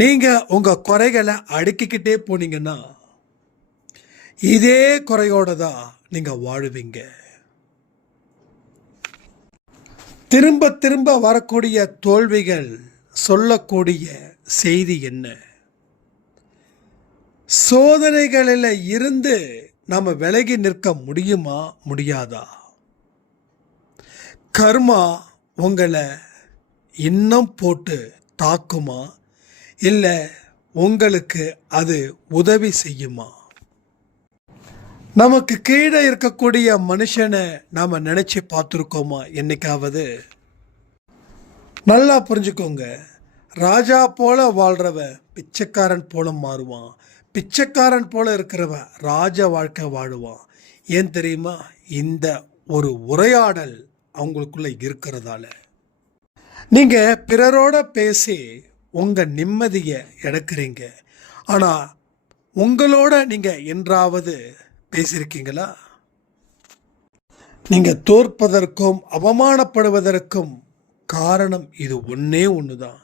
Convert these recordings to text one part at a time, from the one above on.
நீங்க உங்க குறைகளை அடுக்கிக்கிட்டே போனீங்கன்னா இதே குறையோட தான் நீங்க வாழுவீங்க. திரும்ப திரும்ப வரக்கூடிய தோல்விகள் சொல்லக்கூடிய செய்தி என்ன? சோதனைகளில் இருந்து நம்ம விலகி நிற்க முடியுமா முடியாதா? கர்மா உங்களை இன்னும் போட்டு தாக்குமா இல்லை உங்களுக்கு அது உதவி செய்யுமா? நமக்கு கீழே இருக்கக்கூடிய மனுஷனை நாம் நினச்சி பார்த்துருக்கோமா என்னைக்காவது? நல்லா புரிஞ்சுக்கோங்க, ராஜா போல வாழ்கிறவன் பிச்சைக்காரன் போல மாறுவான், பிச்சைக்காரன் போல இருக்கிறவன் ராஜ வாழ்க்கை வாழுவான். ஏன் தெரியுமா? இந்த ஒரு உரையாடல் அவங்களுக்குள்ள இருக்கிறதால. நீங்கள் பிறரோட பேசி உங்கள் நிம்மதியை இழக்கிறீங்க. ஆனால் உங்களோட நீங்கள் என்றாவது பேசியிருக்கீங்களா? நீங்கள் தோற்பதற்கும் அவமானப்படுவதற்கும் காரணம் இது ஒன்றே ஒன்று தான்.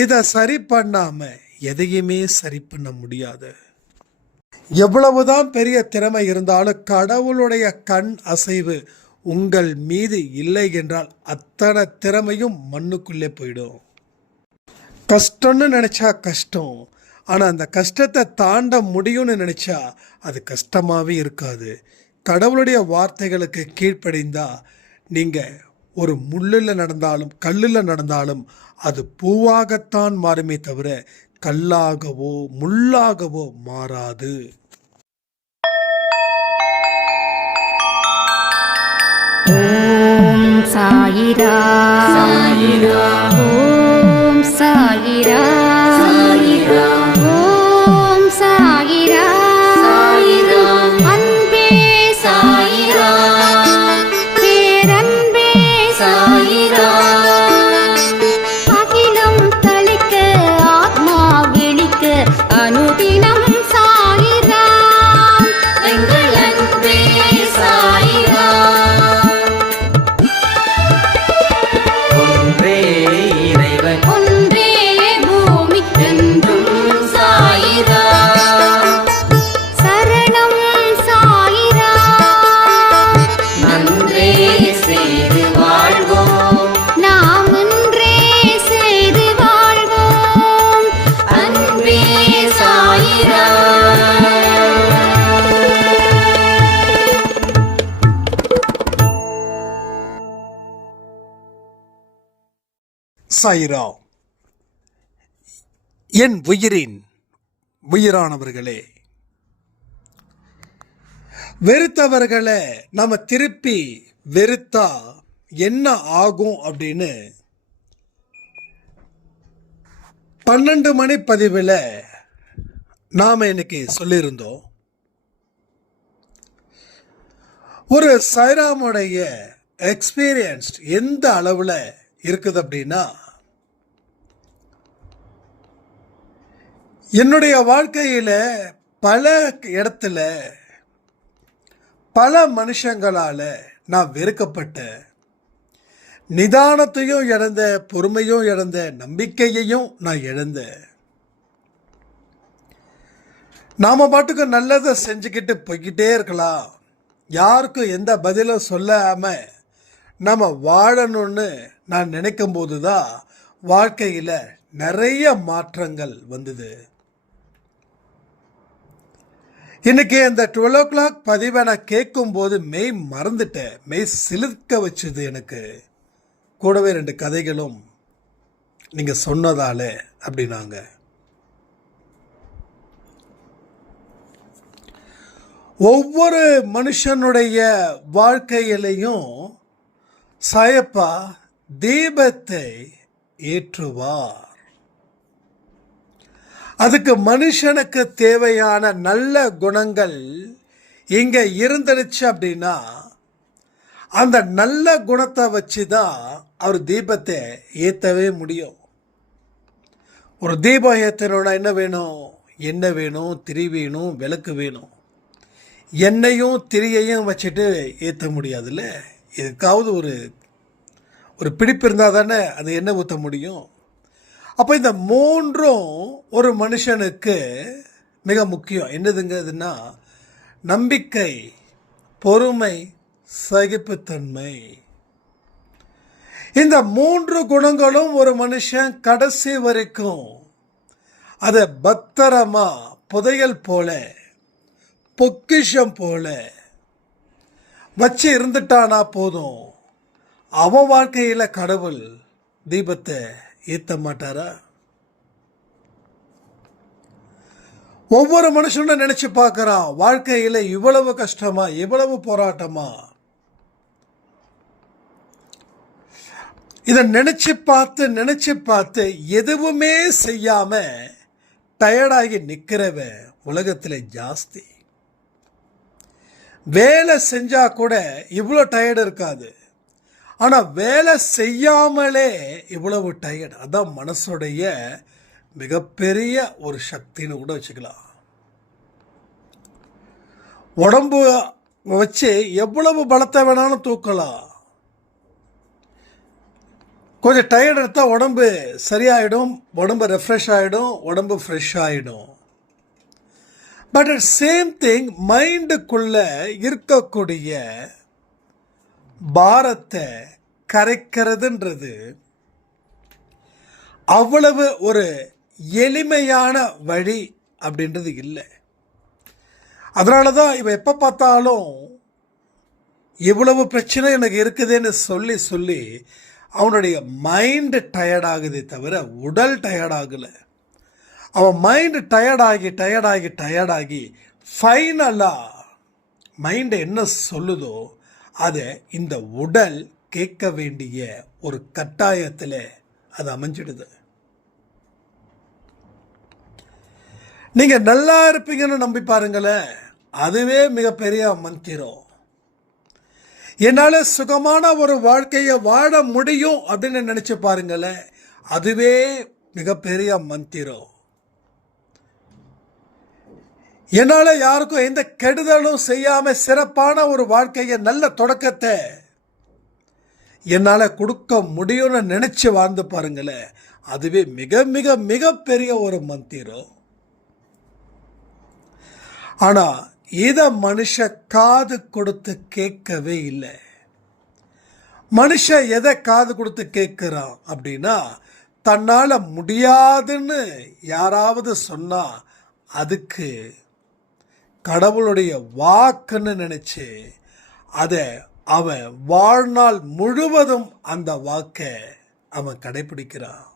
இதை சரி பண்ணாமல் எதையுமே சரி பண்ண முடியாது. எவ்வளவுதான் பெரிய திறமை இருந்தாலும் கடவுளுடைய கண் அசைவு உங்கள் மீது இல்லை என்றால் அத்தனை திறமையும் மண்ணுக்குள்ளே போயிடும். கஷ்டம்னு நினச்சா கஷ்டம், ஆனால் அந்த கஷ்டத்தை தாண்ட முடியும்னு நினச்சா அது கஷ்டமாகவே இருக்காது. கடவுளுடைய வார்த்தைகளுக்கு கீழ்ப்படிந்தா நீங்கள் ஒரு முள்ளில் நடந்தாலும் கல்லில் நடந்தாலும் அது பூவாகத்தான் மாறுமே தவிர கல்லாகவோ முள்ளாகவோ மாறாது. ஓம் சாயிரா சாயிரா, ஓம் சாயிரா சாயிரா, ஓம் சாயிரா சாயிரா, அன்பே சாயிரா, பேரன்பே சாயிரா, அகிலம் தளிக்க ஆத்மா விழிக்க அனுதினம் சாயிரா, எங்கள் அன்பே சாயிரா. சாயிரா. என் உயிரின் உயிரானவர்களே, வெறுத்தவர்களை நம்ம திருப்பி வெறுத்தா என்ன ஆகும் அப்படின்னு 12 மணி பதிவில் நாம் இன்னைக்கு சொல்லியிருந்தோம். ஒரு சாய்ராமுடைய எக்ஸ்பீரியன்ஸ் எந்த அளவில் இருக்குது அப்படின்னா, என்னுடைய வாழ்க்கையில் பல இடத்துல பல மனுஷங்களால் நான் வெறுக்கப்பட்டேன். நிதானத்தையும் இழந்த, பொறுமையும் இழந்த, நம்பிக்கையையும் நான் இழந்தேன். நாம் பாட்டுக்கு நல்லதை செஞ்சுக்கிட்டு போய்கிட்டே இருக்கலாம், யாருக்கும் எந்த பதிலும் சொல்லாமல் நம்ம வாழணும்னு நான் நினைக்கும் போது தான் வாழ்க்கையில் நிறைய மாற்றங்கள் வந்தது. இன்னைக்கு இந்த 12 o'clock பதிவை நான் கேட்கும்போது மெய் மறந்துட்டேன், மெய் சிலிர்க்க வச்சுது எனக்கு. கூடவே 2 கதைகளும் நீங்கள் சொன்னதால அப்படின்னாங்க. ஒவ்வொரு மனுஷனுடைய வாழ்க்கையிலையும் சாயப்பா தீபத்தை ஏற்றுவார். அதுக்கு மனுஷனுக்கு தேவையான நல்ல குணங்கள் இங்க இருந்துடுச்சு அப்படின்னா அந்த நல்ல குணத்தை வச்சு தான் அவர் தீபத்தை ஏற்றவே முடியும். ஒரு தீபம் ஏற்றணும்னா என்ன வேணும்? எண்ணெய் வேணும், திரி வேணும், விளக்கு வேணும். எண்ணெயும் திரியையும் வச்சுட்டு ஏற்ற முடியாதுல்ல. இதுக்காவது ஒரு பிடிப்பு இருந்தால் தானே அது எண்ணெய் ஊற்ற முடியும். அப்போ இந்த மூன்றும் ஒரு மனுஷனுக்கு மிக முக்கியம். என்னதுங்கிறதுனா நம்பிக்கை, பொறுமை, சகிப்புத்தன்மை. இந்த மூன்று குணங்களும் ஒரு மனுஷன் கடைசி வரைக்கும் அதை பத்திரமா புதையல் போல பொக்கிஷம் போல வச்சு இருந்துட்டானா போதும், அவன் வாழ்க்கையில கடவுள் தீபத்தை ஏத்த மாட்டாரா? ஒவ்வொரு மனுஷனும் நினைச்சு பார்க்கறான், வாழ்க்கையில இவ்வளவு கஷ்டமா, இவ்வளவு போராட்டமா. இதை நினைச்சு பார்த்து எதுவுமே செய்யாம டயர்டாகி நிக்கிறவன் உலகத்துல ஜாஸ்தி. வேலை செஞ்சா கூட இவ்வளோ டயர்டு இருக்காது, ஆனா வேலை செய்யாமலே இவ்வளவு டயர்டு. அதான் மனசுடைய மிகப்பெரிய ஒரு சக்தின்னு கூட வச்சுக்கலாம். உடம்பு வச்சு எவ்வளவு பலத்தை வேணாலும் தூக்கலாம். கொஞ்சம் டயர்ட் எடுத்தால் உடம்பு சரியாயிடும், உடம்பு ரெஃப்ரெஷ் ஆகிடும், உடம்பு ஃப்ரெஷ் ஆகிடும். பட் அட் சேம் திங் மைண்டுக்குள்ள இருக்கக்கூடிய பாரத்தை கரைக்கிறதுன்றது அவ்வளவு ஒரு எளிமையான வழி அப்படின்றது இல்லை. அதனால தான் இவன் எப்போ பார்த்தாலும் இவ்வளவு பிரச்சனை எனக்கு இருக்குதுன்னு சொல்லி அவனுடைய மைண்டு டயர்டாகுதே தவிர உடல் டயர்டாகலை. அவன் மைண்டு டயர்டாகி ஃபைனலாக மைண்டு என்ன சொல்லுதோ அதை இந்த உடல் கேட்க வேண்டிய ஒரு கட்டாயத்தில் அது அமைஞ்சிடுது. நீங்கள் நல்லா இருப்பீங்கன்னு நம்பி பாருங்களேன், அதுவே மிகப்பெரிய மந்திரம். என்னால் சுகமான ஒரு வாழ்க்கையை வாழ முடியும் அப்படின்னு நினச்சி பாருங்களேன், அதுவே மிகப்பெரிய மந்திரம். என்னால் யாருக்கும் எந்த கெடுதலும் செய்யாமல் சிறப்பான ஒரு வாழ்க்கையை, நல்ல தொடக்கத்தை என்னால் கொடுக்க முடியும்னு நினச்சி வாழ்ந்து பாருங்களேன், அதுவே மிக மிக மிகப்பெரிய ஒரு மந்திரம். ஆனால் இதை மனுஷ காது கொடுத்து கேட்கவே இல்லை. மனுஷன் எதை காது கொடுத்து கேட்கிறான் அப்படின்னா, தன்னால் முடியாதுன்னு யாராவது சொன்னா அதுக்கு கடவுளுடைய வாக்குன்னு நினைச்சு அதை அவன் வாழ்நாள் முழுவதும் அந்த வாக்கை அவன் கடைபிடிக்கிறான்.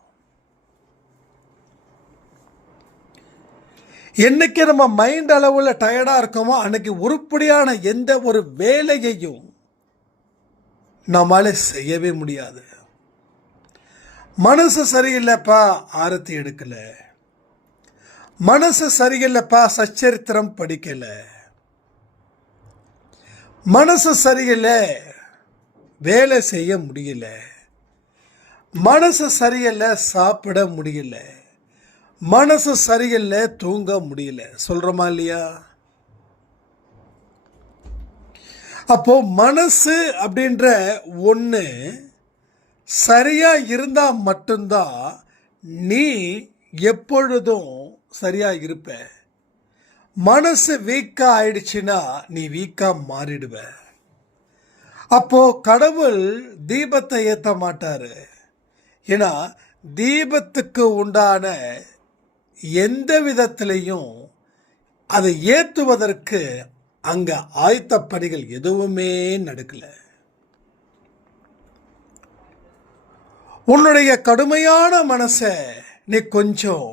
என்னைக்கு நம்ம மைண்ட் அளவில் டயர்டாக இருக்கோமோ அன்னைக்கு உருப்படியான எந்த ஒரு வேலையையும் நம்மளால செய்யவே முடியாது. மனசு சரியில்லைப்பா, ஆரத்தி எடுக்கல. மனசு சரியில்லைப்பா, சச்சரித்திரம் படிக்கல. மனசு சரியில்லை, வேலை செய்ய முடியல. மனசு சரியில்லை, சாப்பிட முடியல. மனசு சரியில்லை, தூங்க முடியல. சொல்றோமா இல்லையா? அப்போ மனசு அப்படின்ற ஒன்று சரியா இருந்தா மட்டும்தான் நீ எப்பொழுதும் சரியா இருப்ப. மனசு வீக்கா ஆயிடுச்சுன்னா நீ வீக்கா மாறிடுவ. அப்போ கடவுள் தீபத்தை ஏற்ற மாட்டாரு. ஏன்னா தீபத்துக்கு உண்டான எந்த விதத்திலையும் அதை ஏற்றுவதற்கு அங்க ஆயத்த பணிகள் எதுவுமே நடக்கல. உன்னுடைய கடுமையான மனசை நீ கொஞ்சம்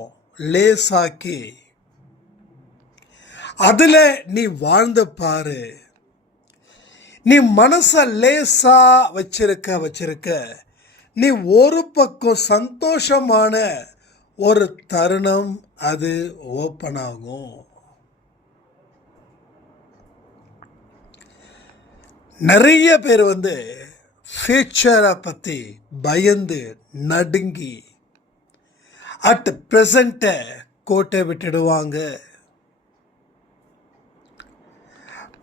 லேசாக்கி அதுல நீ வாழ்ந்து பாரு. நீ மனச லேசா வச்சிருக்க நீ ஒரு பக்கம் சந்தோஷமான ஒரு தருணம் அது ஓப்பன் ஆகும். நிறைய பேர் ஃபியூச்சரை பற்றி பயந்து நடுங்கி அட் ப்ரெசண்ட்டை கோட்டை விட்டுடுவாங்க.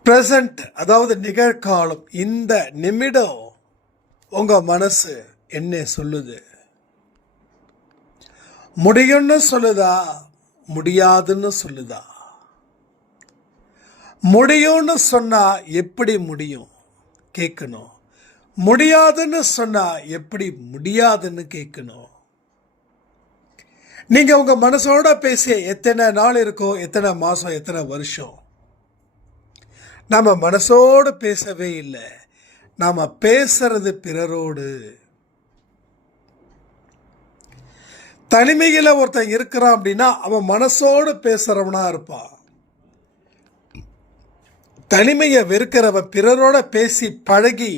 ப்ரெசண்ட் அதாவது நிகழ்காலம், இந்த நிமிடம் உங்க மனசு என்ன சொல்லுது? முடியும்னு சொல்லுதா, முடியாதுன்னு சொல்லுதா? முடியும்னு சொன்னா எப்படி முடியும் கேட்கணும், முடியாதுன்னு சொன்னா எப்படி முடியாதுன்னு கேட்கணும். நீங்க உங்க மனசோட பேசி எத்தனை நாள் இருக்கும், எத்தனை மாசம், எத்தனை வருஷம்? நம்ம மனசோடு பேசவே இல்லை, நாம பேசுறது பிறரோடு. தனிமையில் ஒருத்தன் இருக்கிறான் அப்படின்னா அவன் மனசோடு பேசுறவனா இருப்பான். தனிமையை வெறுக்கிறவன் பிறரோட பேசி பழகி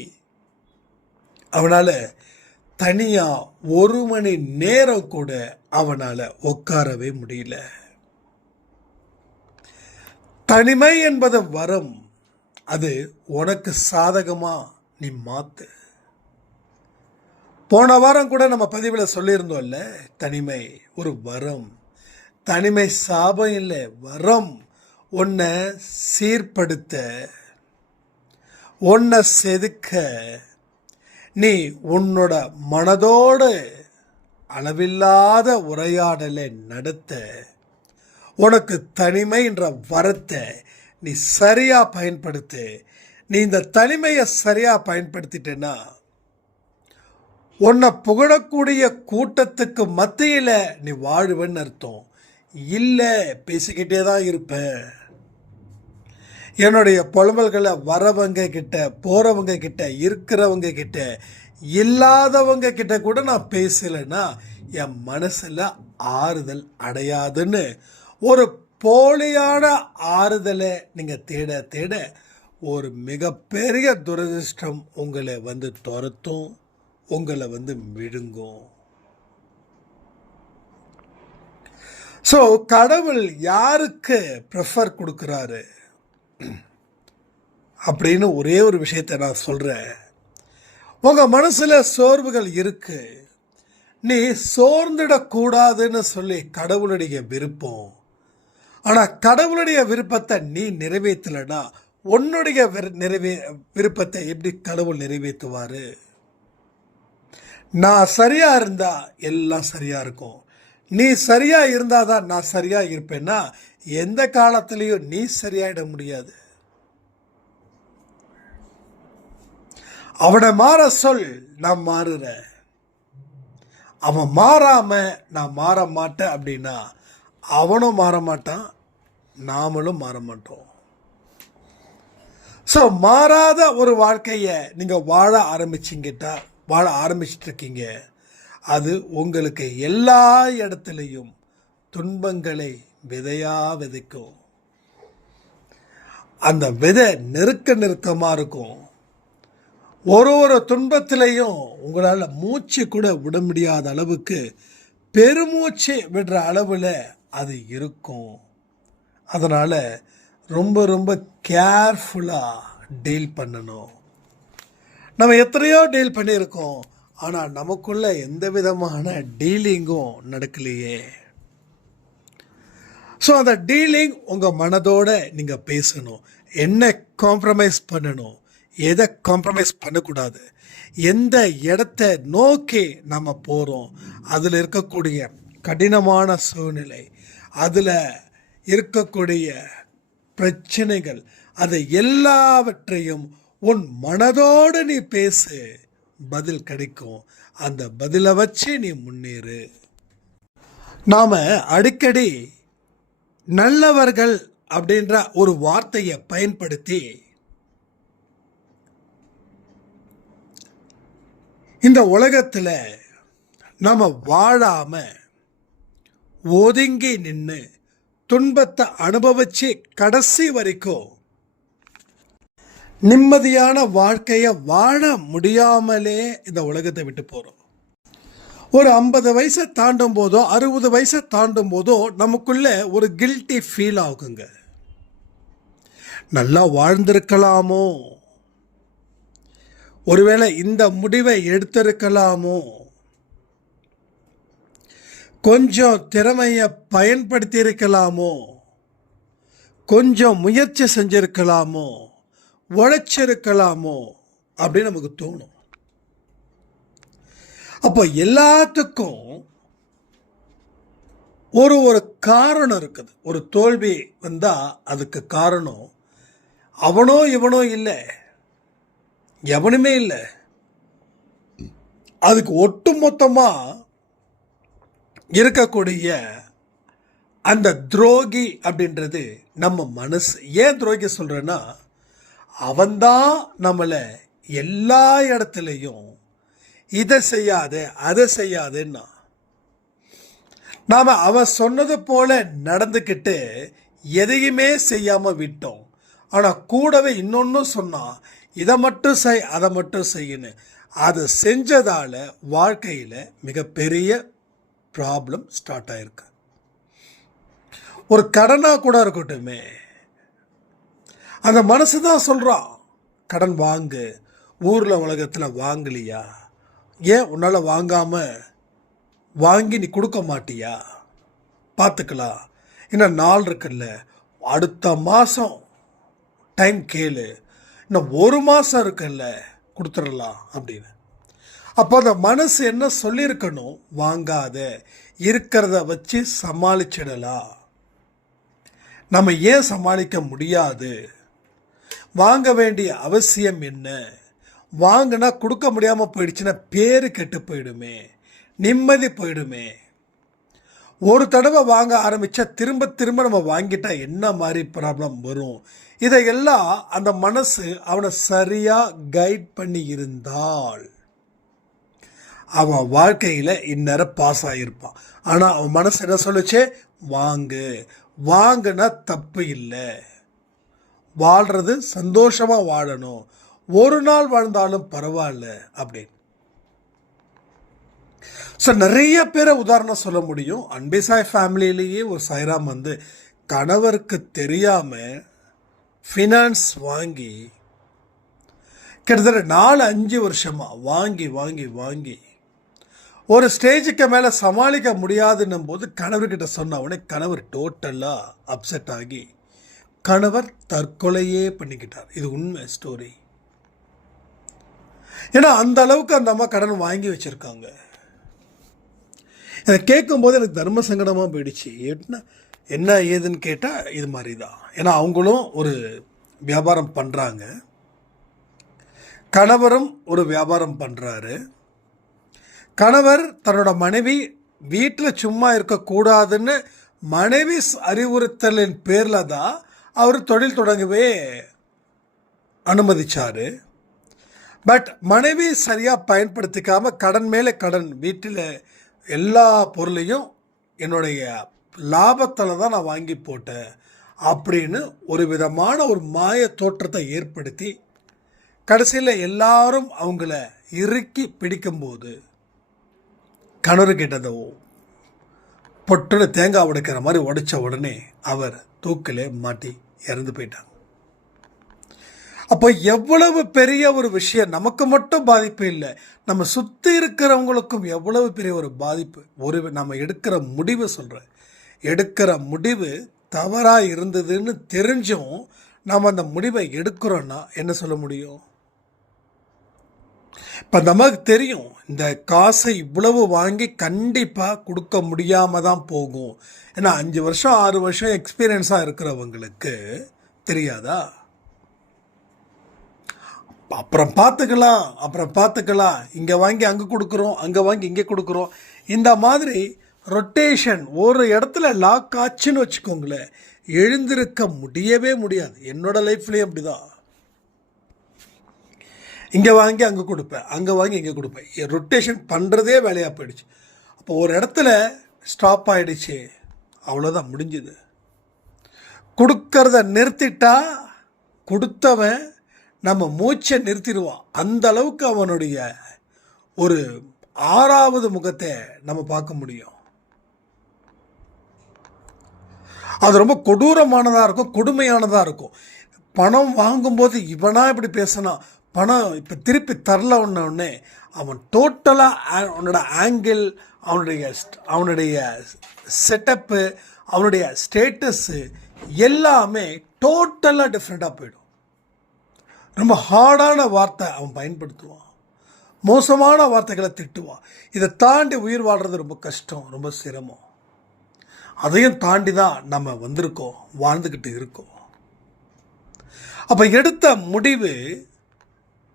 அவனால தனியா 1 மணி நேரம் கூட அவனால உட்காரவே முடியல. தனிமை என்பது வரம், அது உனக்கு சாதகமா நீ மாத்து. போன வாரம் கூட நம்ம பதிவில் சொல்லியிருந்தோம்ல, தனிமை ஒரு வரம். தனிமை சாபம் இல்லை, வரம். உன்னை சீர்படுத்த, உன்னை செதுக்க, நீ உன்னோட மனதோடு அளவில்லாத உரையாடலை நடத்த, உனக்கு தனிமை என்ற வரத்தை நீ சரியா பயன்படுத்து. நீ இந்த தனிமையை சரியா பயன்படுத்திட்டேன்னா உன்னை புகழக்கூடிய கூட்டத்துக்கு மத்தியில் நீ வாழ்வன்னு அர்த்தம். இல்லை, பேசிக்கிட்டே தான் இருப்ப. என்னுடைய புலம்பல்களை வரவங்க கிட்ட, போறவங்க கிட்ட, இருக்கிறவங்க கிட்ட, இல்லாதவங்க கிட்ட கூட நான் பேசலைன்னா என் மனசுல ஆறுதல் அடையாதுன்னு ஒரு போலியான ஆறுதலை நீங்க தேட தேட ஒரு மிகப்பெரிய துரதிர்ஷ்டம் உங்களை வந்து துரத்தும், உங்களை வந்து விழுங்கும். ஸோ கடவுள் யாருக்கு ப்ரிஃபர் கொடுக்குறாரு அப்படின்னு ஒரே ஒரு விஷயத்தை நான் சொல்கிறேன். உங்கள் மனசில் சோர்வுகள் இருக்கு, நீ சோர்ந்துடக்கூடாதுன்னு சொல்லி கடவுளுடைய விருப்பம். ஆனால் கடவுளுடைய விருப்பத்தை நீ நிறைவேற்றலைன்னா உன்னுடைய விருப்பத்தை எப்படி கடவுள் நிறைவேற்றுவார்? நான் சரியாக இருந்தால் எல்லாம் சரியாக இருக்கும், நீ சரியாக இருந்தால் தான் நான் சரியாக இருப்பேன்னா எந்த காலத்திலையும் நீ சரியாயிட முடியாது. அவனை மாற சொல், நான் மாறுறேன். அவன் மாறாம நான் மாற மாட்டேன் அப்படின்னா அவனும் மாற மாட்டான், நாமளும் மாற மாட்டோம். ஸோ மாறாத ஒரு வாழ்க்கையை நீங்கள் வாழ ஆரம்பிச்சிட்டு இருக்கீங்க. அது உங்களுக்கு எல்லா இடத்துலையும் துன்பங்களை விதையா விதைக்கும். அந்த விதை நெருக்கமாக இருக்கும். ஒரு துன்பத்திலையும் உங்களால் மூச்சு கூட விட முடியாத அளவுக்கு பெருமூச்சு விடுற அளவில் அது இருக்கும். அதனால் ரொம்ப கேர்ஃபுல்லாக டீல் பண்ணணும். நம்ம எத்தனையோ டீல் பண்ணியிருக்கோம், ஆனால் நமக்குள்ள எந்த விதமான டீலிங்கும் நடக்கலையே. ஸோ அந்த டீலிங் உங்கள் மனதோட நீங்கள் பேசணும். என்ன காம்ப்ரமைஸ் பண்ணணும், எதை காம்ப்ரமைஸ் பண்ணக்கூடாது, எந்த இடத்த நோக்கி நம்ம போகிறோம், அதில் இருக்கக்கூடிய கடினமான சூழ்நிலை, அதில் இருக்கக்கூடிய பிரச்சனைகள், அதை எல்லாவற்றையும் உன் மனதோடு நீ பேசு, பதில் கிடைக்கும். அந்த பதிலை வச்சு நீ முன்னேறு. நாம் அடிக்கடி நல்லவர்கள் அப்படின்ற ஒரு வார்த்தையை பயன்படுத்தி இந்த உலகத்தில் நம்ம வாழாம ஒதுங்கி நின்று துன்பத்தை அனுபவிச்சு கடைசி வரைக்கும் நிம்மதியான வாழ்க்கையை வாழ முடியாமலே இந்த உலகத்தை விட்டு போகிறோம். ஒரு 50 வயசை தாண்டும் போதோ 60 வயசை தாண்டும் போதோ நமக்குள்ள ஒரு கில்ட்டி ஃபீல் ஆகுங்க. நல்லா வாழ்ந்திருக்கலாமோ, ஒருவேளை இந்த முடிவை எடுத்திருக்கலாமோ, கொஞ்சம் திறமையை பயன்படுத்தி இருக்கலாமோ, கொஞ்சம் முயற்சி செஞ்சிருக்கலாமோ, உழைச்சிருக்கலாமோ அப்படின்னு நமக்கு தோணும். அப்போ எல்லாத்துக்கும் ஒரு காரணம் இருக்குது. ஒரு தோல்வி வந்தால் அதுக்கு காரணம் அவனோ இவனோ இல்லை, எவனுமே இல்லை. அதுக்கு ஒட்டுமொத்தமாக இருக்கக்கூடிய அந்த துரோகி அப்படின்றது நம்ம மனசு. ஏன் துரோகி சொல்கிறேன்னா, அவன்தான் நம்மளை எல்லா இடத்துலையும் இதை செய்யாத அதை செய்யாதுன்னா நாம் அவன் சொன்னது போல நடந்துக்கிட்டு எதையுமே செய்யாமல் விட்டோம். ஆனால் கூடவே இன்னொன்று சொன்னான், இதை மட்டும் செய் அதை மட்டும் செய்யணும். அதை செஞ்சதால் வாழ்க்கையில் மிகப்பெரிய ப்ராப்ளம் ஸ்டார்ட் ஆகிருக்கு. ஒரு கடனாக கூட இருக்கட்டுமே, அந்த மனசு தான் சொல்கிறான் கடன் வாங்கு, ஊரில் உலகத்தில் வாங்கலையா, ஏன் உன்னால் வாங்காமல் வாங்கி நீ கொடுக்க மாட்டியா, பார்த்துக்கலாம், இன்னும் நாள் இருக்குல்ல, அடுத்த மாதம் டைம் கேளு, இன்னும் 1 மாதம் இருக்குல்ல கொடுத்துடலாம் அப்படின்னு. அப்போ அந்த மனசு என்ன சொல்லியிருக்கணும், வாங்காத, இருக்கிறத வச்சு சமாளிச்சிடலாம். நம்ம ஏன் சமாளிக்க முடியாது, வாங்க வேண்டிய அவசியம் என்ன, வாங்கினா கொடுக்க முடியாமல் போயிடுச்சுன்னா பேரு கெட்டு போயிடுமே, நிம்மதி போயிடுமே. ஒரு தடவை வாங்க ஆரம்பித்தா திரும்ப திரும்ப நம்ம வாங்கிட்டா என்ன மாதிரி ப்ராப்ளம் வரும். இதையெல்லாம் அந்த மனசு அவனை சரியாக கைட் பண்ணி இருந்தால் அவன் வாழ்க்கையில் இந்நேரம் பாஸ் ஆகியிருப்பான். ஆனால் அவன் மனசு என்ன சொல்லுச்சே, வாங்குனா தப்பு இல்லை, வாழ்கிறது சந்தோஷமாக வாழணும், ஒரு நாள் வாழ்ந்தாலும் பரவாயில்ல அப்படின்னு. ஸோ நிறைய பேரை உதாரணம் சொல்ல முடியும். அன்பேசாய் ஃபேமிலியிலேயே ஒரு சாய்ராம் வந்து கணவருக்கு தெரியாமல் ஃபினான்ஸ் வாங்கி கிட்டத்தட்ட 4-5 வருஷமாக வாங்கி வாங்கி வாங்கி ஒரு ஸ்டேஜுக்கு மேலே சமாளிக்க முடியாதுன்னும் போது கணவர்கிட்ட சொன்ன உடனே கணவர் டோட்டலாக அப்செட் ஆகி கணவர் தற்கொலையே பண்ணிக்கிட்டார். இது உண்மை ஸ்டோரி. ஏன்னா அந்த அளவுக்கு அந்த அம்மா கடன் வாங்கி வச்சுருக்காங்க. இதை கேட்கும்போது எனக்கு தர்ம சங்கடமாக போயிடுச்சு. என்ன ஏதுன்னு கேட்டால் இது மாதிரி தான். ஏன்னா அவங்களும் ஒரு வியாபாரம் பண்ணுறாங்க, கணவரும் ஒரு வியாபாரம் பண்ணுறாரு. கணவர் தன்னோட மனைவி வீட்டில் சும்மா இருக்கக்கூடாதுன்னு மனைவி அறிவுறுத்தலின் பேரில் தான் அவர் தொழில் தொடங்கவே அனுமதிச்சார். பட் மனைவி சரியாக பயன்படுத்திக்காமல் கடன் மேலே கடன், வீட்டில் எல்லா பொருளையும் என்னுடைய லாபத்தில் தான் நான் வாங்கி போட்டேன் அப்படின்னு ஒரு விதமான ஒரு மாய தோற்றத்தை ஏற்படுத்தி கடைசியில் எல்லாரும் அவங்கள இறுக்கி பிடிக்கும்போது கணவர் கேட்டதோ பொட்டுன்னு தேங்காய் உடைக்கிற மாதிரி உடைச்ச உடனே அவர் தூக்கிலே மாட்டி இறந்து போயிட்டாங்க. அப்போ எவ்வளவு பெரிய ஒரு விஷயம், நமக்கு மட்டும் பாதிப்பு இல்லை, நம்ம சுற்றி இருக்கிறவங்களுக்கும் எவ்வளவு பெரிய ஒரு பாதிப்பு. நம்ம எடுக்கிற முடிவு சொல்கிறேன், எடுக்கிற முடிவு தவறாக இருந்ததுன்னு தெரிஞ்சும் நாம் அந்த முடிவை எடுக்கிறோன்னா என்ன சொல்ல முடியும்? இப்போ நமக்கு தெரியும் இந்த காசை இவ்வளவு வாங்கி கண்டிப்பாக கொடுக்க முடியாமல் தான் போகும். ஏன்னா 5 வருஷம் 6 வருஷம் எக்ஸ்பீரியன்ஸாக இருக்கிறவங்களுக்கு தெரியாதா? அப்புறம் பார்த்துக்கலாம், இங்கே வாங்கி அங்கே கொடுக்குறோம், அங்கே வாங்கி இங்கே கொடுக்குறோம். இந்த மாதிரி ரொட்டேஷன் ஒரு இடத்துல லாக் ஆச்சுன்னு வச்சுக்கோங்களேன், எழுந்திருக்க முடியவே முடியாது. என்னோட லைஃப்லேயும் அப்படி தான். இங்கே வாங்கி அங்கே கொடுப்பேன், அங்கே வாங்கி இங்கே கொடுப்பேன், ரொட்டேஷன் பண்ணுறதே வேலையாக போயிடுச்சு. அப்போ ஒரு இடத்துல ஸ்டாப் ஆகிடுச்சு, அவ்வளோதான், முடிஞ்சுது. கொடுக்கறத நிறுத்திட்டா கொடுத்தவன் நம்ம மூச்சை நிறுத்திடுவான். அந்த அளவுக்கு அவனுடைய ஒரு 6வது முகத்தை நம்ம பார்க்க முடியும். அது ரொம்ப கொடூரமானதாக இருக்கும், கொடுமையானதாக இருக்கும். பணம் வாங்கும்போது இவனா இப்படி பேசினா, பணம் இப்போ திருப்பி தரல உடனே அவன் டோட்டலாக அவனோட ஆங்கிள், அவனுடைய செட்டப்பு, அவனுடைய ஸ்டேட்டஸு எல்லாமே டோட்டலாக டிஃப்ரெண்ட்டாக போயிடும். ரொம்ப ஹார்டான வார்த்தை அவன் பயன்படுத்துவான், மோசமான வார்த்தைகளை திட்டுவான். இதை தாண்டி உயிர் வாழ்கிறது ரொம்ப கஷ்டம், ரொம்ப சிரமம். அதையும் தாண்டி தான் நம்ம வந்திருக்கோம், வாழ்ந்துக்கிட்டு இருக்கோம். அப்போ எடுத்த முடிவு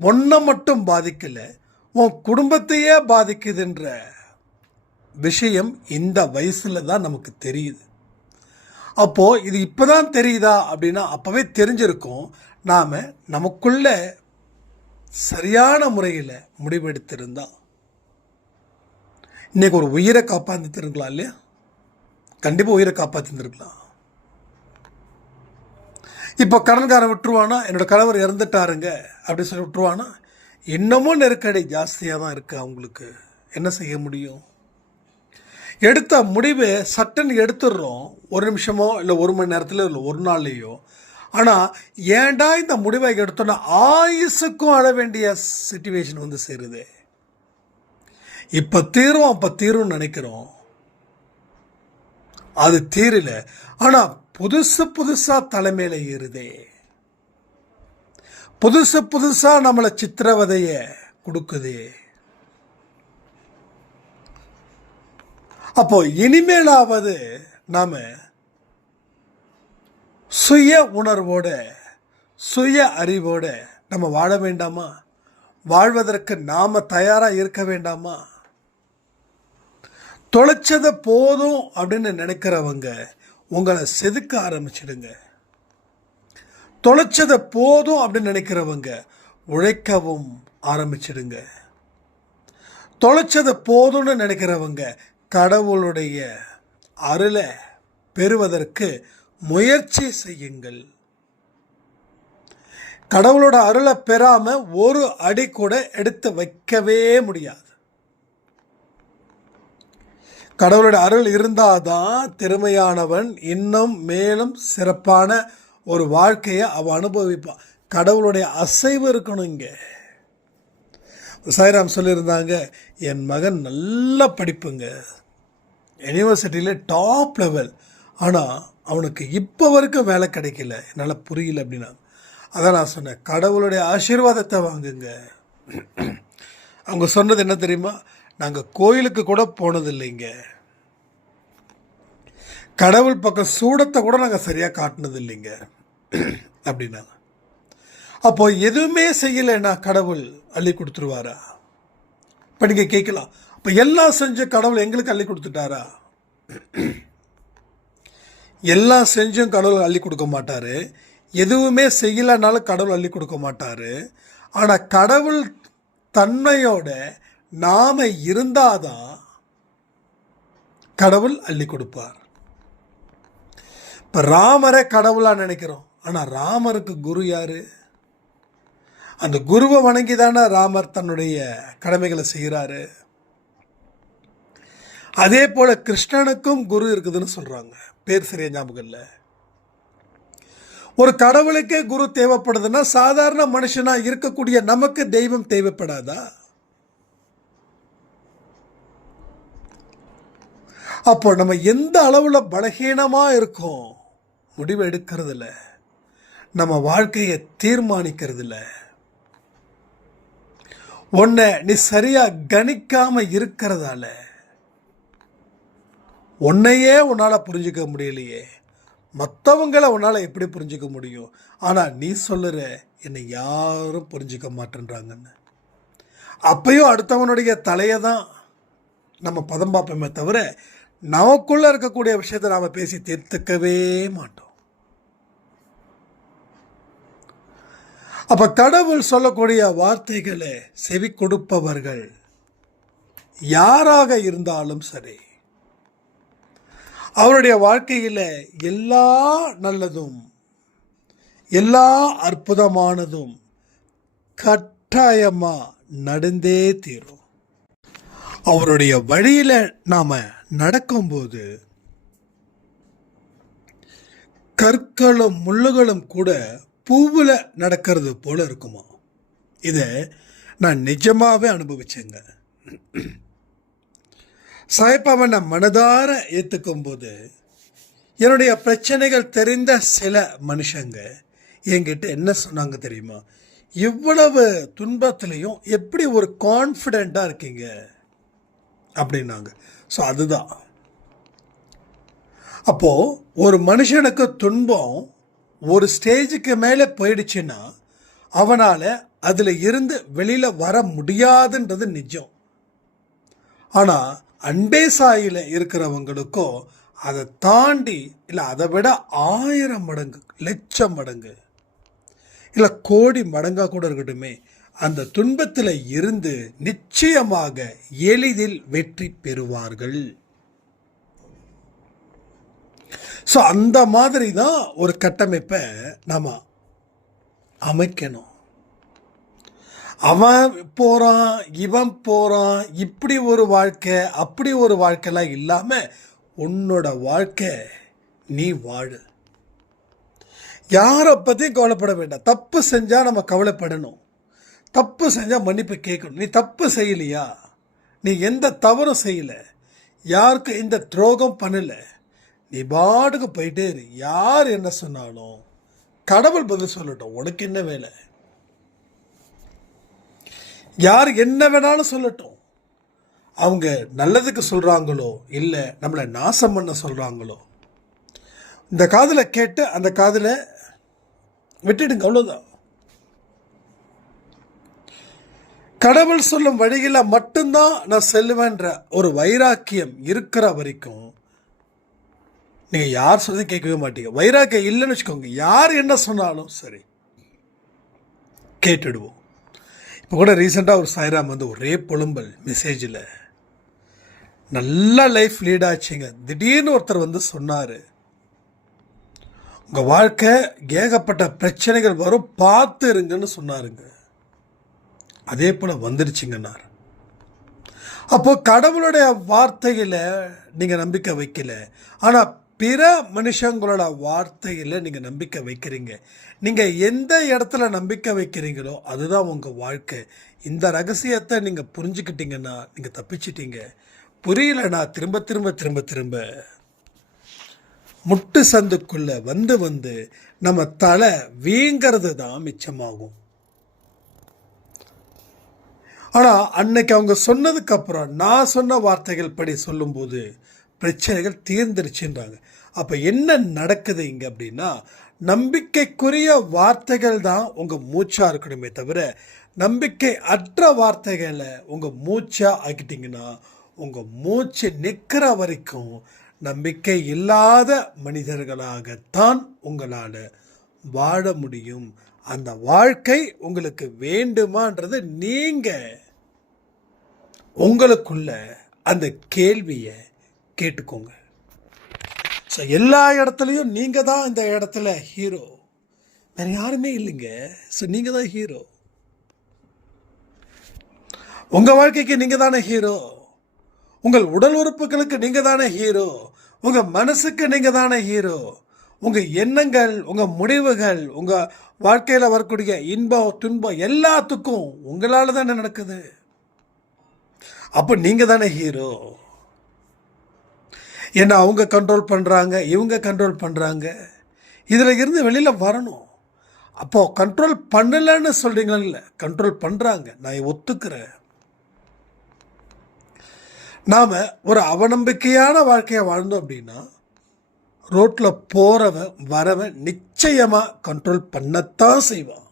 ஒன்றை மட்டும் பாதிக்கலை, உன் குடும்பத்தையே பாதிக்குதுன்ற விஷயம் இந்த வயசில் தான் நமக்கு தெரியுது. அப்போது இது இப்போ தான் தெரியுதா அப்படின்னா அப்போவே தெரிஞ்சிருக்கும். நாம் நமக்குள்ள சரியான முறையில் முடிவெடுத்திருந்தா இன்றைக்கி ஒரு உயிரை காப்பாற்றிருக்கலாம் இல்லையா? கண்டிப்பாக உயிரை காப்பாற்றிருக்கலாம். இப்போ கடன்காரன் விட்டுருவானா, என்னோடய கணவர் இறந்துட்டாருங்க அப்படின்னு சொல்லி விட்டுருவானா? இன்னமும் நெருக்கடி ஜாஸ்தியாக தான் இருக்குது. அவங்களுக்கு என்ன செய்ய முடியும்? எடுத்த முடிவு சட்டுன்னு எடுத்துடுறோம், ஒரு நிமிஷமோ இல்லை ஒரு மணி நேரத்தில் இல்லை ஒரு நாள்லேயோ. ஆனால் ஏன்டா இந்த முடிவை எடுத்தோன்னா ஆயுசுக்கும் அழ வேண்டிய சிச்சுவேஷன் வந்து சேருது. இப்போ தீரும் அப்போ தீரும்னு நினைக்கிறோம், அது தீரல. ஆனால் புதுசாக தலைமையில் ஏறுதே, புதுசாக நம்மளை சித்திரவதைய கொடுக்குதே. அப்போ இனிமேலாவது நாம சுய உணர்வோட சுய அறிவோட நம்ம வாழ வேண்டாமா? வாழ்வதற்கு நாம தயாராக இருக்க வேண்டாமா? தொலைச்சதை போதும் அப்படின்னு நினைக்கிறவங்க உங்களை செதுக்க ஆரம்பிச்சிடுங்க. தொலைச்சதை போதும் அப்படின்னு நினைக்கிறவங்க உழைக்கவும் ஆரம்பிச்சிடுங்க. தொலைச்சதை போதும்னு நினைக்கிறவங்க கடவுளுடைய அருளை பெறுவதற்கு முயற்சி செய்யுங்கள். கடவுளோட அருளை பெறாம ஒரு அடி கூட எடுத்து வைக்கவே முடியாது. கடவுளோட அருள் இருந்தாதான் திறமையானவன் இன்னும் மேலும் சிறப்பான ஒரு வாழ்க்கையை அவன் அனுபவிப்பான். கடவுளுடைய அசைவு இருக்கணும். இங்கே சாய்ராம் சொல்லியிருந்தாங்க, என் மகன் நல்ல படிப்புங்க, யூனிவர்சிட்டியில் டாப் லெவல், ஆனால் அவனுக்கு இப்போ வரைக்கும் வேலை கிடைக்கல, என்னால் புரியல அப்படின்னா. அதான் நான் சொன்னேன், கடவுளுடைய ஆசீர்வாதத்தை வாங்குங்க. அவங்க சொன்னது என்ன தெரியுமா? நாங்கள் கோயிலுக்கு கூட போனது இல்லைங்க, கடவுள் பக்கம் சூடத்தை கூட நாங்கள் சரியாக காட்டினது இல்லைங்க அப்படின்னாங்க. அப்போ எதுவுமே செய்யலைன்னா கடவுள் அள்ளி கொடுத்துருவாரா? இப்போ நீங்கள் கேட்கலாம், அப்போ எல்லாம் செஞ்ச கடவுள் எங்களுக்கு அள்ளி கொடுத்துட்டாரா? எல்லாம் செஞ்சும் கடவுள் அள்ளி கொடுக்க மாட்டார், எதுவுமே செய்யலைனாலும் கடவுள் அள்ளி கொடுக்க மாட்டார். ஆனால் கடவுள் தன்மையோட நாம் இருந்தாதான் கடவுள் அள்ளி கொடுப்பார். இப்போ ராமரை கடவுளாக நினைக்கிறோம், ஆனால் ராமருக்கு குரு யார்? அந்த குருவை வணங்கி தானே ராமர் தன்னுடைய கடமைகளை செய்கிறாரு. அதே போல் கிருஷ்ணனுக்கும் குரு இருக்குதுன்னு சொல்கிறாங்க, பேர் சரியா ஞாபகம் இல்லை. ஒரு கடவுளுக்கே குரு தேவைப்படுதுன்னா சாதாரண மனுஷனாக இருக்கக்கூடிய நமக்கு தெய்வம் தேவைப்படாதா? அப்போ நம்ம எந்த அளவில் பலகீனமாக இருக்கோம், முடிவு எடுக்கிறதில்ல, நம்ம வாழ்க்கையை தீர்மானிக்கிறதில்ல. உன்னை நீ சரியாக கணிக்காமல் இருக்கிறதால உன்னையே உன்னால் புரிஞ்சிக்க முடியலையே, மற்றவங்களை உன்னால் எப்படி புரிஞ்சிக்க முடியும்? ஆனால் நீ சொல்லுற என்னை யாரும் புரிஞ்சிக்க மாட்டேன்றாங்கன்னு. அப்பையும் அடுத்தவனுடைய தலையை தான் நம்ம பதம் பார்ப்போமே தவிர நமக்குள்ளே இருக்கக்கூடிய விஷயத்தை நாம் பேசி தீர்த்துக்கவே மாட்டோம். அப்போ கடவுள் சொல்லக்கூடிய வார்த்தைகளை செவி கொடுப்பவர்கள் யாராக இருந்தாலும் சரி, அவருடைய வாழ்க்கையில் எல்லா நல்லதும் எல்லா அற்புதமானதும் கட்டாயமாக நடந்தே தீரும். அவருடைய வழியில் நாம் நடக்கும்போது கற்களும் முள்ளுகளும் கூட பூவில் நடக்கிறது போல இருக்குமா? இதை நான் நிஜமாகவே அனுபவிச்சேங்க. சாய்பாபா நான் மனதார ஏற்றுக்கும் போது என்னுடைய பிரச்சனைகள் தெரிந்த சில மனுஷங்க என்கிட்ட என்ன சொன்னாங்க தெரியுமா? இவ்வளவு துன்பத்திலையும் எப்படி ஒரு கான்ஃபிடெண்ட்டாக இருக்கீங்க அப்படின்னாங்க. ஸோ அதுதான் அப்போது ஒரு மனுஷனுக்கு துன்பம் ஒரு ஸ்டேஜுக்கு மேலே போயிடுச்சுன்னா அவனால் அதில் இருந்து வெளியில் வர முடியாதுன்றது நிஜம். ஆனால் அன்பே சாயில இருக்கிறவங்களுக்கோ அதை தாண்டி, இல்லை அதை விட 1000 மடங்கு, லட்சம் மடங்கு, இல்லை கோடி மடங்காக கூட இருக்கட்டுமே, அந்த துன்பத்தில் இருந்து நிச்சயமாக எளிதில் வெற்றி பெறுவார்கள். ஸோ அந்த மாதிரி தான் ஒரு கட்டமைப்பை நாம் அமைக்கணும். அவன் போகிறான், இவன் போகிறான், இப்படி ஒரு வாழ்க்கை, அப்படி ஒரு வாழ்க்கைலாம் இல்லாமல் உன்னோட வாழ்க்கை நீ வாழு. யாரை பற்றியும் கவலைப்பட வேண்டாம். தப்பு செஞ்சால் நம்ம கவலைப்படணும். தப்பு செஞ்சால் மன்னிப்பு கேட்கணும். நீ தப்பு செய்யலையா, நீ எந்த தவறும் செய்யலை, யாருக்கு இந்த துரோகம் பண்ணலை, நீ பாட்டுக்கு போயிட்டே இரு. யார் என்ன சொன்னாலும் கடவுள் பதில் சொல்லட்டும், உனக்கு என்ன வேலை. யார் என்ன வேணாலும் சொல்லட்டும். அவங்க நல்லதுக்கு சொல்கிறாங்களோ இல்லை நம்மளை நாசம் பண்ண சொல்கிறாங்களோ, இந்த காதில் கேட்டு அந்த காதில் விட்டுடுங்க, அவ்வளோதான். கடவுள் சொல்லும் வழியில் மட்டும்தான் நான் செல்லுவேன்ற ஒரு வைராக்கியம் இருக்கிற வரைக்கும் நீங்கள் யார் சொல்லி கேட்கவே மாட்டீங்க. வைராக்கியம் இல்லைன்னு வச்சுக்கோங்க, யார் என்ன சொன்னாலும் சரி கேட்டுடுவோம். இப்போ கூட ரீசெண்டாக ஒரு சாய்ராம் வந்து ஒரே புலம்பல் மெசேஜில், நல்லா லைஃப் லீட் ஆச்சுங்க, திடீர்னு ஒருத்தர் வந்து சொன்னார், உங்கள் வாழ்க்கை ஏகப்பட்ட பிரச்சனைகள் வரும், பார்த்து இருங்கன்னு சொன்னாருங்க. அதே போல் வந்துடுச்சுங்கன்னார். அப்போது கடவுளுடைய வார்த்தையில் நீங்கள் நம்பிக்கை வைக்கல, ஆனால் பிற மனுஷங்களோட வார்த்தையில் நீங்கள் நம்பிக்கை வைக்கிறீங்க. நீங்கள் எந்த இடத்துல நம்பிக்கை வைக்கிறீங்களோ அதுதான் உங்கள் வாழ்க்கை. இந்த ரகசியத்தை நீங்கள் புரிஞ்சுக்கிட்டீங்கன்னா நீங்கள் தப்பிச்சிட்டீங்க. புரியலைன்னா திரும்ப திரும்ப திரும்ப திரும்ப முட்டு சந்துக்குள்ளே வந்து நம்ம தலை வீங்கிறது தான் மிச்சமாகும். ஆனால் அன்னைக்கு அவங்க சொன்னதுக்கப்புறம் நான் சொன்ன வார்த்தைகள் படி சொல்லும்போது பிரச்சனைகள் தீர்ந்துருச்சுன்றாங்க. அப்போ என்ன நடக்குது இங்கே அப்படின்னா, நம்பிக்கைக்குரிய வார்த்தைகள் தான் உங்கள் மூச்சாக இருக்கணுமே தவிர, நம்பிக்கை அற்ற வார்த்தைகளை உங்கள் மூச்சாக ஆக்கிட்டிங்கன்னா உங்கள் மூச்சு நிற்கிற வரைக்கும் நம்பிக்கை இல்லாத மனிதர்களாகத்தான் உங்களால் வாழ முடியும். அந்த வாழ்க்கை உங்களுக்கு வேண்டுமான்றது நீங்கள் உங்களுக்குள்ள அந்த கேள்வியை கேட்டுக்கோங்க. ஸோ எல்லா இடத்துலையும் நீங்கள் தான் இந்த இடத்துல ஹீரோ, வேறு யாருமே இல்லைங்க. ஸோ நீங்கள் தான் ஹீரோ. உங்கள் வாழ்க்கைக்கு நீங்கள் தானே ஹீரோ. உங்கள் உடல் உறுப்புகளுக்கு நீங்கள் தானே ஹீரோ. உங்கள் மனசுக்கு நீங்கள் தானே ஹீரோ. உங்கள் எண்ணங்கள், உங்கள் முடிவுகள், உங்கள் வாழ்க்கையில் வரக்கூடிய இன்பம் துன்பம் எல்லாத்துக்கும் உங்களால் தானே நடக்குது. அப்போ நீங்கள் தானே ஹீரோ. ஏன்னா அவங்க கண்ட்ரோல் பண்ணுறாங்க, இவங்க கண்ட்ரோல் பண்ணுறாங்க. இதில் இருந்து வெளியில் வரணும். அப்போது கண்ட்ரோல் பண்ணலைன்னு சொல்கிறீங்களா? இல்லை, கண்ட்ரோல் பண்ணுறாங்க, நான் ஒத்துக்கிறேன். நாம் ஒரு அவநம்பிக்கையான வாழ்க்கையை வாழ்ந்தோம் அப்படின்னா ரோட்டில் போகிறவன் வரவன் நிச்சயமாக கண்ட்ரோல் பண்ணத்தான் செய்வான்.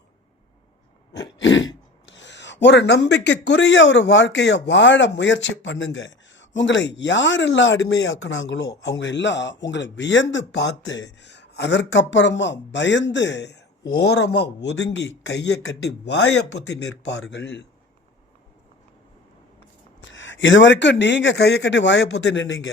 ஒரு நம்பிக்கைக்குரிய ஒரு வாழ்க்கையை வாழ முயற்சி பண்ணுங்க. உங்களை யாரெல்லாம் அடிமையாக்குனாங்களோ அவங்க எல்லாம் உங்களை வியந்து பார்த்து அதற்கப்புறமா பயந்து ஓரமாக ஒதுங்கி கையை கட்டி வாயை பொத்தி நிற்பார்கள். இது வரைக்கும் நீங்கள் கையை கட்டி வாயை பொத்தி நின்னீங்க.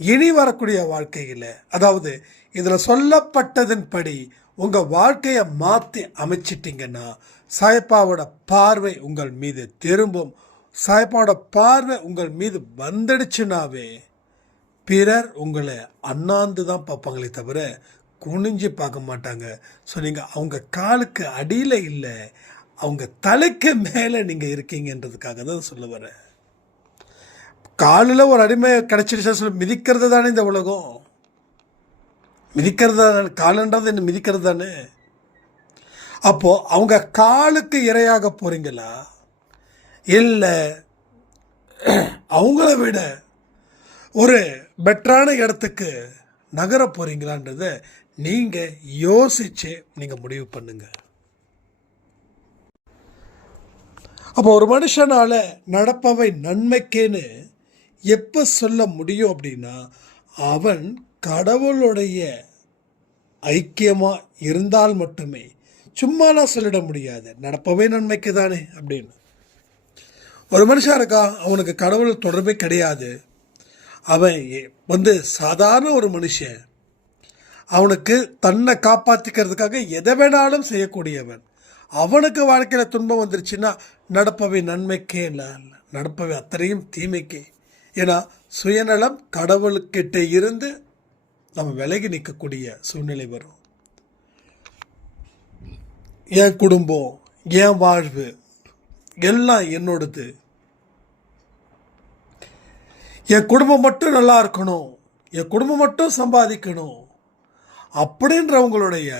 இனி வரக்கூடிய வாழ்க்கையில், அதாவது இதில் சொல்லப்பட்டதன்படி உங்கள் வாழ்க்கையை மாற்றி அமைச்சிட்டிங்கன்னா சாயப்பாவோட பார்வை உங்கள் மீது திரும்பும். சாயப்பாவோட பார்வை உங்கள் மீது வந்துடுச்சுனாவே பிறர் உங்களை அண்ணாந்து தான் பார்ப்பாங்களே தவிர குனிஞ்சு பார்க்க மாட்டாங்க. ஸோ நீங்கள் அவங்க காலுக்கு அடியில் இல்லை, அவங்க தலைக்கு மேலே நீங்கள் இருக்கீங்கன்றதுக்காக தான் சொல்ல வரேன். காலில் ஒரு அடிமை கிடச்சிருச்சா சொல்லி மிதிக்கிறது தானே இந்த உலகம். மிதிக்கிறது தானே காலன்றது, என்ன மிதிக்கிறது தானே. அப்போது அவங்க காலுக்கு இரையாக போகிறீங்களா, இல்லை அவங்கள விட ஒரு பெட்டரான இடத்துக்கு நகர போகிறீங்களான்றதை நீங்கள் யோசித்து நீங்கள் முடிவு பண்ணுங்க. அப்போ ஒரு மனுஷனால் நடப்பவை நன்மைக்கேன்னு எப்போ சொல்ல முடியும் அப்படின்னா, அவன் கடவுளுடைய ஐக்கியமாக இருந்தால் மட்டுமே. சும்மாலாம் சொல்லிட முடியாது நடப்பவே நன்மைக்கு தானே அப்படின்னு. ஒரு மனுஷன் இருக்கான், அவனுக்கு கடவுள் தொடர்பே கிடையாது, அவன் சாதாரண ஒரு மனுஷன், அவனுக்கு தன்னை காப்பாற்றிக்கிறதுக்காக எதை வேணாலும் செய்யக்கூடியவன். அவனுக்கு வாழ்க்கையில் துன்பம் வந்துருச்சுன்னா நடப்பவை நன்மைக்கே இல்லை, நடப்பவை அத்தனையும் தீமைக்கே. ஏன்னா சுயநலம் கடவுள்கிட்ட இருந்து நம்ம விலகி நிற்கக்கூடிய சூழ்நிலை வரும். என் குடும்பம், என் வாழ்வு எல்லாம் என்னோடது, என் குடும்பம் மட்டும் நல்லா இருக்கணும், என் குடும்பம் மட்டும் சம்பாதிக்கணும் அப்படின்றவங்களுடைய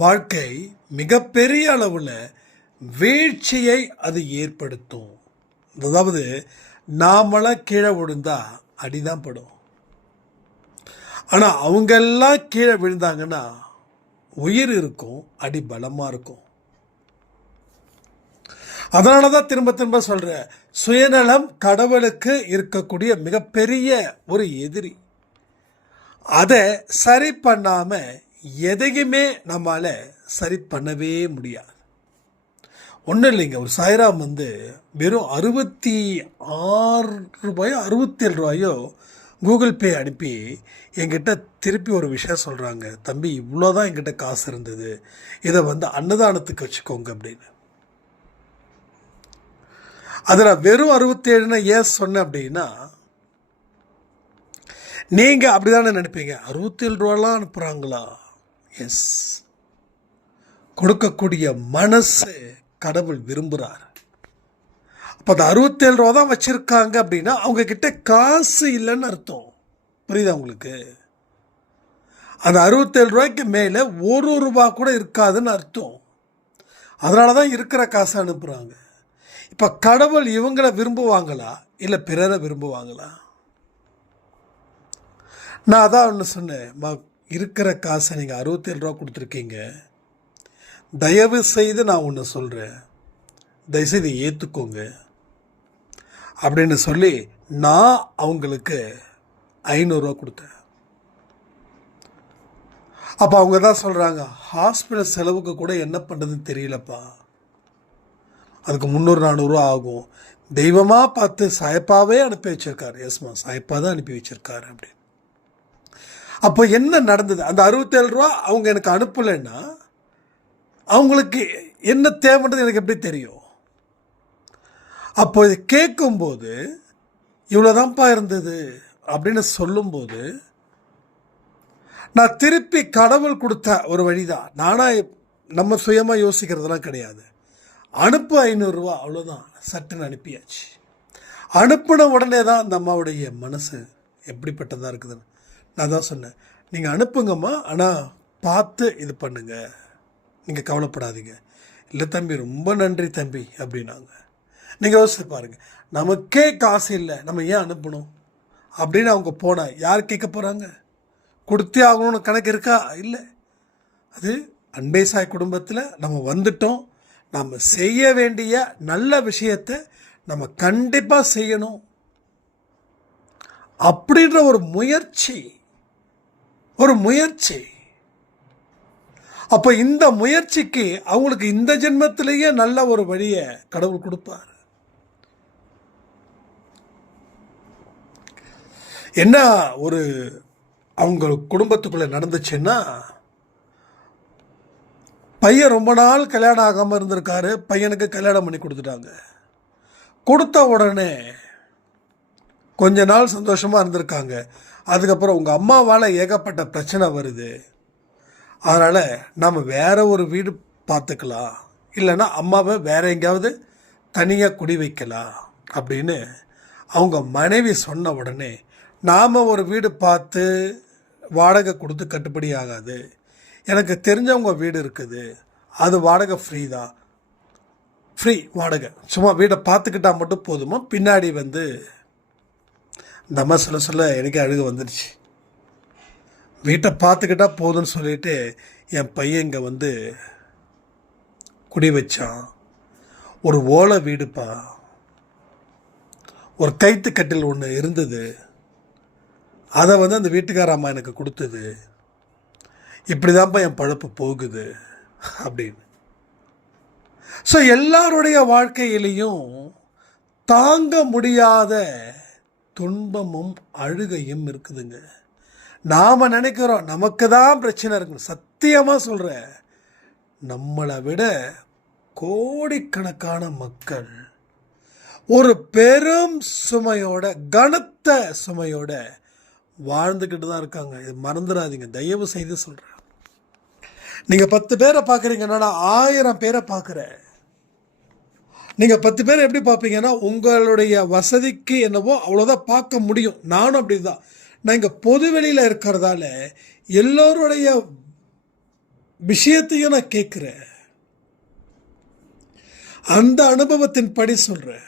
வாழ்க்கை மிகப்பெரிய அளவில் வீழ்ச்சியை அது ஏற்படுத்தும். அதாவது நாமெல்லாம் கீழே விழுந்தா அடிதான் படும், ஆனால் அவங்கெல்லாம் கீழே விழுந்தாங்கன்னா உயிர் இருக்கும், அடி பலமாக இருக்கும். அதனால தான் திரும்ப திரும்ப சொல்கிறேன், சுயநலம் கடவுளுக்கு இருக்கக்கூடிய மிகப்பெரிய ஒரு எதிரி. அதை சரி பண்ணாமல் எதையுமே நம்மளால் சரி பண்ணவே முடியாது. ஒன்றும் இல்லைங்க, ஒரு சாய்ராம் வெறும் 66 ரூபாயோ 67 ரூபாயோ கூகுள் பே அனுப்பி என்கிட்ட திருப்பி ஒரு விஷயம் சொல்கிறாங்க, தம்பி இவ்வளோதான் என்கிட்ட காசு இருந்தது, இதை அன்னதானத்துக்கு வச்சுக்கோங்க அப்படின்னு. அதில் வெறும் 67ன்னு ஏன் சொன்னேன் அப்படின்னா, நீங்கள் அப்படி தானே நினைப்பீங்க, 67 ரூபாலாம் அனுப்புகிறாங்களா? எஸ், கொடுக்கக்கூடிய மனசு கடவுள் விரும்புகிறார். அப்போ அந்த 67 ரூபா தான் வச்சுருக்காங்க அப்படின்னா அவங்கக்கிட்ட காசு இல்லைன்னு அர்த்தம். புரியுதா உங்களுக்கு? அந்த 67 ரூபாய்க்கு மேலே ஒரு ரூபா கூட இருக்காதுன்னு அர்த்தம். அதனால தான் இருக்கிற காசை அனுப்புகிறாங்க. இப்போ கடவுள் இவங்களை விரும்புவாங்களா இல்லை பிறரை விரும்புவாங்களா? நான் அதான் ஒன்று சொன்னேன், இருக்கிற காசை நீங்கள் 67 ரூபா கொடுத்துருக்கீங்க, தயவு செய்து நான் ஒன்று சொல்கிறேன், தயவுசெய்து ஏற்றுக்கோங்க அப்படின்னு சொல்லி நான் அவங்களுக்கு 500 ரூபா கொடுத்தேன். அப்போ அவங்க தான் சொல்கிறாங்க, ஹாஸ்பிட்டல் செலவுக்கு கூட என்ன பண்ணுறதுன்னு தெரியலப்பா, அதுக்கு 300-400 ரூபா ஆகும், தெய்வமாக பார்த்து சாயப்பாவே அனுப்பி வச்சிருக்காரு. எஸ்மா, சாயப்பா தான் அனுப்பி வச்சிருக்காரு அப்படின்னு. அப்போ என்ன நடந்தது? அந்த 67 ரூபா அவங்க எனக்கு அனுப்பலைன்னா அவங்களுக்கு என்ன தேவைன்றது எனக்கு எப்படி தெரியும்? அப்போ இதை கேட்கும்போது இவ்வளோதான்ப்பா இருந்தது அப்படின்னு சொல்லும்போது நான் திருப்பி கடவுள் கொடுத்த ஒரு வழிதான். நானாக நம்ம சுயமாக யோசிக்கிறதுலாம் கிடையாது. அனுப்பு 500 ரூபா, அவ்வளோதான், சட்டுன்னு அனுப்பியாச்சு. அனுப்பின உடனே தான் அந்த அம்மாவுடைய மனசு எப்படிப்பட்டதாக இருக்குதுன்னு நான் தான் சொன்னேன், நீங்கள் அனுப்புங்கம்மா, ஆனால் பார்த்து இது பண்ணுங்க, நீங்கள் கவலைப்படாதீங்க. இல்லை தம்பி, ரொம்ப நன்றி தம்பி அப்படின்னாங்க. நீங்கள் யோசிச்சு பாருங்கள், நமக்கே காசு இல்லை, நம்ம ஏன் அனுப்பணும் அப்படின்னு அவங்க போனால் யார் கேட்க போகிறாங்க? கொடுத்தே ஆகணும்னு கணக்கு இருக்கா? இல்லை. அது அன்பே சாய் குடும்பத்தில் நம்ம வந்துட்டோம், நம்ம செய்ய வேண்டிய நல்ல விஷயத்தை நம்ம கண்டிப்பாக செய்யணும் அப்படின்ற ஒரு முயற்சி. அப்போ இந்த முயற்சிக்கு அவங்களுக்கு இந்த ஜென்மத்திலேயே நல்ல ஒரு வழியை கடவுள் கொடுப்பார். என்ன ஒரு அவங்க குடும்பத்துக்குள்ளே நடந்துச்சுன்னா, பையன் ரொம்ப நாள் கல்யாணம் ஆகாமல் இருந்திருக்காரு, பையனுக்கு கல்யாணம் பண்ணி கொடுத்துட்டாங்க. கொடுத்த உடனே கொஞ்ச நாள் சந்தோஷமாக இருந்திருக்காங்க. அதுக்கப்புறம் உங்கள் அம்மாவால் ஏகப்பட்ட பிரச்சனை வருது, அதனால் நம்ம வேறு ஒரு வீடு பார்த்துக்கலாம், இல்லைன்னா அம்மாவை வேறு எங்கேயாவது தனியாக குடி வைக்கலாம் அப்படின்னு அவங்க மனைவி சொன்ன உடனே, நாம் ஒரு வீடு பார்த்து வாடகை கொடுத்து கட்டுப்படி ஆகாது, எனக்கு தெரிஞ்சவங்க வீடு இருக்குது, அது வாடகை ஃப்ரீ தான், ஃப்ரீ வாடகை, சும்மா வீடை பார்த்துக்கிட்டால் மட்டும் போதுமா, பின்னாடி இந்த அம்மா சொல்ல எனக்கு அழுக வந்துடுச்சு. வீட்டை பார்த்துக்கிட்டா போதும்னு சொல்லிட்டு என் பையன் இங்கே வந்து குடி வச்சான். ஒரு ஓலை வீடுப்பா, ஒரு கைத்து கட்டில் ஒன்று இருந்தது, அதை வந்து அந்த வீட்டுக்கார அம்மா எனக்கு கொடுத்தது. இப்படி தான்ப்பா என் பழப்பு போகுது அப்படின்னு. ஸோ எல்லாருடைய வாழ்க்கையிலையும் தாங்க முடியாத துன்பமும் அழுகையும் இருக்குதுங்க. நாம் நினைக்கிறோம் நமக்கு தான் பிரச்சனை இருக்குன்னு. சத்தியமாக சொல்கிறேன், நம்மளை விட கோடிக்கணக்கான மக்கள் ஒரு பெரும் சுமையோட, கனத்த சுமையோட வாழ்ந்துக்கிட்டு தான் இருக்காங்க. இது மறந்துடாதீங்க, தயவு செய்து சொல்கிறேன். நீங்கள் 10 பேரை பார்க்குறீங்கன்னா நான் 1000 பேரை பார்க்குறேன். நீங்கள் 10 பேரை எப்படி பார்ப்பீங்கன்னா உங்களுடைய வசதிக்கு என்னவோ அவ்வளோதான் பார்க்க முடியும். நானும் அப்படி தான். நான் இங்கே பொது வெளியில் இருக்கிறதால எல்லோருடைய விஷயத்தையும் நான் கேட்குறேன். அந்த அனுபவத்தின் படி சொல்கிறேன்.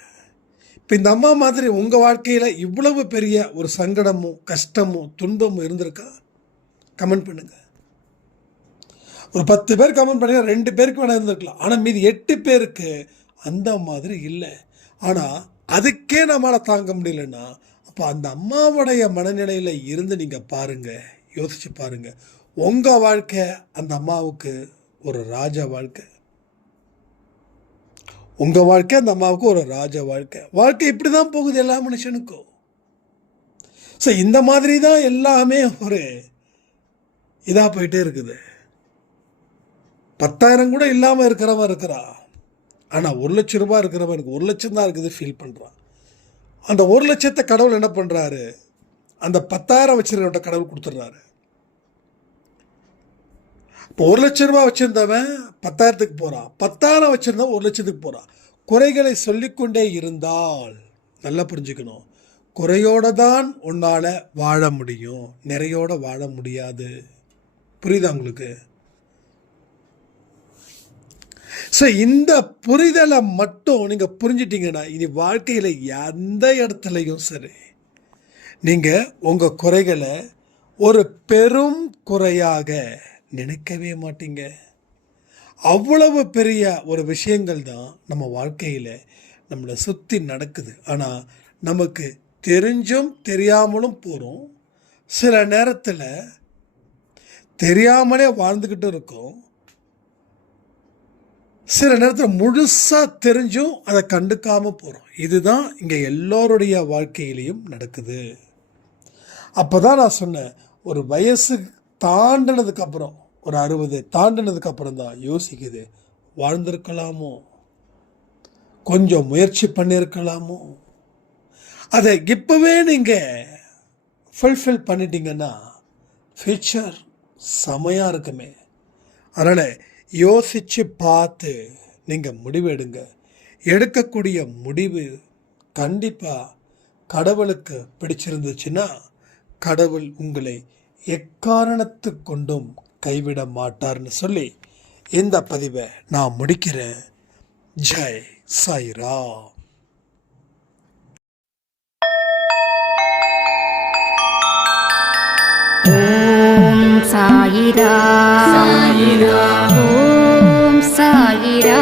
இப்போ இந்த அம்மா மாதிரி உங்கள் வாழ்க்கையில் இவ்வளவு பெரிய ஒரு சங்கடமும் கஷ்டமும் துன்பமும் இருந்திருக்கா? கமெண்ட் பண்ணுங்கள். ஒரு 10 பேர் கமெண்ட் பண்ணுங்க, 2 பேருக்கு வேணா இருந்திருக்கலாம். ஆனால் மீதி 8 பேருக்கு அந்த மாதிரி இல்லை. ஆனால் அதுக்கே நம்மளால் தாங்க முடியலன்னா அப்போ அந்த அம்மாவுடைய மனநிலையில் இருந்து நீங்கள் பாருங்கள், யோசித்து பாருங்கள். உங்கள் வாழ்க்கை அந்த அம்மாவுக்கு ஒரு ராஜ வாழ்க்கை. உங்கள் வாழ்க்கை அந்த அம்மாவுக்கு ஒரு ராஜ வாழ்க்கை. வாழ்க்கை இப்படி தான் போகுது எல்லா மனுஷனுக்கும். ஸோ இந்த மாதிரி தான் எல்லாமே ஒரு இதாக போயிட்டே இருக்குது. 10,000 கூட இல்லாமல் இருக்கிறவன் இருக்கிறா. ஆனால் 1 லட்சம் ரூபாய் இருக்கிறவனுக்கு 1 லட்சம் தான் இருக்குது ஃபீல் பண்ணுறான். அந்த 1 லட்சத்தை கடவுள் என்ன பண்ணுறாரு, அந்த 10,000 வச்சிருக்கவன்ட்ட கடவுள் கொடுத்துட்றாரு. இப்போ 1 லட்சம் ரூபாய் வச்சுருந்தவன் 10,000க்கு போகிறான், 10,000 வச்சுருந்தவன் 1 லட்சத்துக்கு போகிறான். குறைகளை சொல்லிக்கொண்டே இருந்தால் நல்லா புரிஞ்சுக்கணும், குறையோடு தான் உன்னால் வாழ முடியும், நிறையோடு வாழ முடியாது. புரியுதா உங்களுக்கு? ஸோ இந்த புரிதலை மட்டும் நீங்கள் புரிஞ்சிட்டிங்கன்னா இனி வாழ்க்கையில் எந்த இடத்துலையும் சரி நீங்கள் உங்கள் குறைகளை ஒரு பெரும் குறையாக நினைக்கவே மாட்டீங்க. அவ்வளவு பெரிய ஒரு விஷயங்கள் தான் நம்ம வாழ்க்கையில் நம்மளை சுற்றி நடக்குது. ஆனால் நமக்கு தெரிஞ்சும் தெரியாமலும் போகிறோம். சில நேரத்தில் தெரியாமலே வாழ்ந்துக்கிட்டு இருக்கோம். சில நேரத்தில் முழுசாக தெரிஞ்சும் அதை கண்டுக்காமல் போகிறோம். இதுதான் இங்கே எல்லோருடைய வாழ்க்கையிலையும் நடக்குது. அப்போ தான் நான் சொன்னேன், ஒரு வயசு தாண்டினதுக்கப்புறம், ஒரு 60 தாண்டினதுக்கப்புறம் தான் யோசிக்குது, வாழ்ந்திருக்கலாமோ, கொஞ்சம் முயற்சி பண்ணியிருக்கலாமோ. அதை இப்போவே நீங்கள் ஃபுல்ஃபில் பண்ணிட்டீங்கன்னா ஃபியூச்சர் செமையாக இருக்குமே. அதனால் யோசித்து பார்த்து நீங்கள் முடிவு எடுங்க. எடுக்கக்கூடிய முடிவு கண்டிப்பாக கடவுளுக்கு பிடிச்சிருந்துச்சுன்னா கடவுள் உங்களை எக்காரணத்து கொண்டும் கைவிட மாட்டார்னு சொல்லி இந்த பதிவை நான் முடிக்கிறேன். ஜெய் சாய்ராம். ஓம் சாயிரா, சாயிரா, ஓம் சாயிரா.